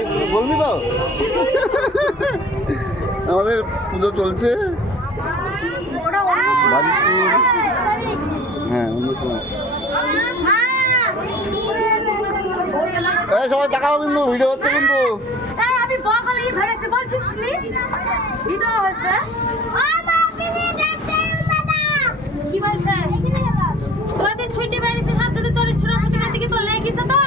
ভাই বলবি তো আমাদের পুজো চলছে বাড়িপুর। হ্যাঁ অনুষ্ঠান সবাই টাকাও কিন্তু ভিডিও হচ্ছে কিন্তু আমি বগলে ধরেছি বলছিস নি ভিডিও হচ্ছে কি বলছে যদি ছুটি বেরিয়েছে সাথে যদি তোর ছোট ছোট দিকে তো লেগেছে তো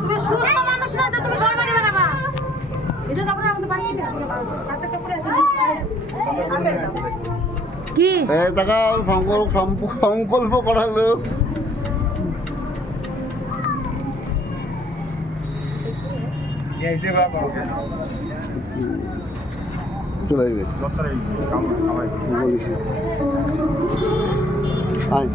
তুমি সুস্থ মানুষ না তুমি ধর্ম দিবে না মা এটা তারপরে আমাদের বাড়িতে আসলে বাচ্চাটা পড়ে আসলে কি টাকা সংকল্প করালো চলে আসবে আয়